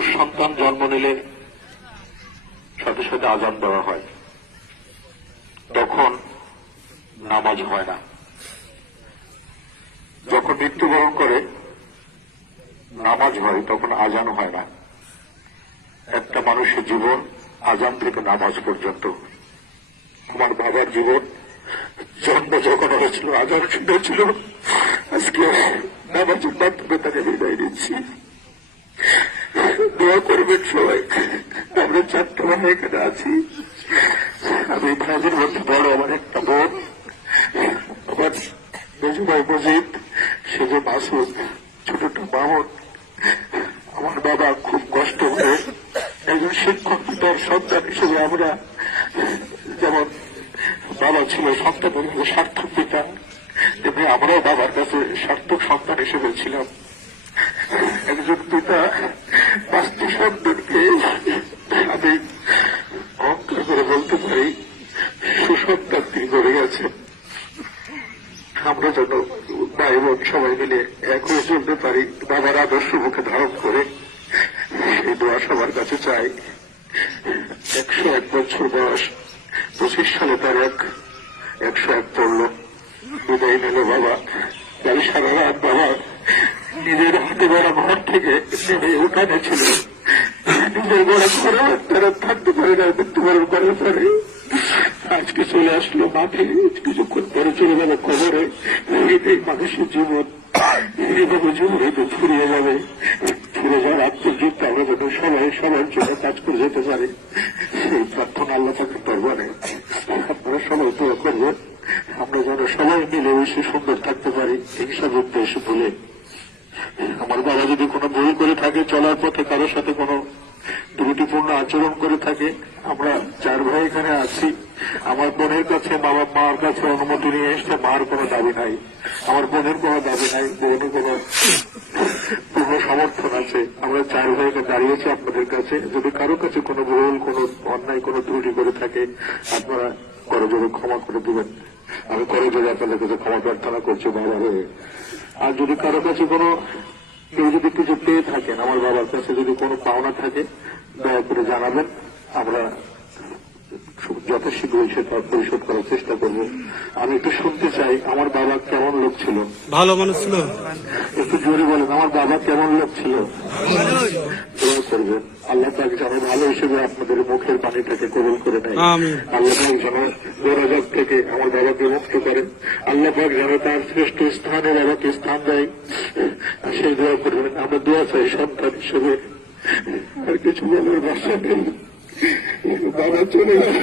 সন্তান জন্ম নিলে সাথে সাথে আজান দেওয়া হয়। তখন নামাজ হয় না। যখন মৃত্যুবরণ করে নামাজ হয়, তখন আজান হয় না। একটা মানুষের জীবন আজান থেকে নামাজ পর্যন্ত। আমার বাবার জীবন জন্ম যখন হয়েছিল, আজান শুনেছিল আজকে নামাজের মাধ্যমে তাকে বিদায় দিচ্ছি দোয়া করবেন সবাই আমরা চারটা ভাই এখানে আছি। আমি ভাইদের মধ্যে বড় আমার একটা বোন। আমার মেজু ভাই মজিদ, সে যে মাসুদ, ছোটটা মামুন। আমার বাবা খুব কষ্ট করে একজন শিক্ষক পিতার সন্তান হিসেবে আমরা যেমন বাবা ছিল সন্তানের মধ্যে সার্থক পিতা, তেমনি আমরাও বাবার কাছে সার্থক সন্তান হিসেবে ছিলাম। একজন পিতা বাস্তু সন্তানকে আমি অহংকার করে বলতে পারি তিনি করে গেছেন আমরা যেন ভাই বোন সবাই মিলে এক হয়ে চলতে পারি, বাবার আদর্শ মুখে ধারণ করে। সেই দোয়া সবার কাছে চাই। একশো এক বছর বয়স, পঁচিশ সালে তার এক, একশো এক পড়ল। বিদায় নিল বাবা। তাই সারা রাত বাবা নিজের হাতে গড়া ঘর থেকে উঠানে ছিল নিজের গড়া ঘরে তারা থাকতে পারে না, মৃত্যুবরণ করার পরে। আজকে চলে আসলো মাঠে। কিছুক্ষণ পরে চলে কবরে। এটাই মানুষের জীবন। জীবন হয়তো ফুরিয়ে যাবে। ফিরে যাওয়ার পর্যন্ত আমরা যেন সবাই সবার জন্য কাজ করে যেতে সেই প্রার্থনা আল্লাহ আপনারা সবাই করবেন আমরা যেন সবাই মিলে বসে সুন্দর থাকতে পারি। হিংসা এসে বলে। আমার বাবা যদি কোনো ভুল করে থাকে, চলার পথে কারোর সাথে কোনো ত্রুটিপূর্ণ আচরণ করে থাকে। আমরা চার ভাই এখানে আছি। আমার বোনের কাছে বাবা মার কাছে অনুমতি নিয়ে এসছে, মার কোনো দাবি নাই। আমার বোনের কোনো দাবি নাই, বোনের কোনো পূর্ণ সমর্থন আছে। আমরা চার ভাইকে দাঁড়িয়েছি আপনাদের কাছে। যদি কারও কাছে কোনো ভুল, কোনো অন্যায়, কোনো ত্রুটি করে থাকে, আপনারা করজোরে ক্ষমা করে দিবেন। আমি করজোরে আপনাদের কাছে ক্ষমা প্রার্থনা করছি, বাবা হয়ে। আর যদি কারও কাছে কোনো কেউ যদি কিছু পেয়ে আমার বাবার কাছে যদি কোনো পাওনা থাকে দয়া করে জানাবেন। আমরা যত শীঘ্রই সেটা পরিশোধ করার চেষ্টা করব। আমি একটু শুনতে চাই আমার বাবা কেমন লোক ছিল? ভালো মানুষ ছিল। একটু জোরে বলেন আমার বাবা কেমন লোক ছিল? দোয়া করবেন আল্লাহ পাক যেন ভালো হিসেবে আপনাদের মুখের পানিটাকে কবল করে নেয়। আল্লাহ পাক যেন গোরাজাত থেকে আমার বাবাকে মুক্ত করেন। আল্লাহ পাক যেন তার শ্রেষ্ঠ স্থানে বাবাকে স্থান দেয়। সেই দোয়া করবেন আমরা দোয়া চাই সন্তান হিসেবে। আর কিছু বলার ভাষা নেই। বাবা চলে গেল।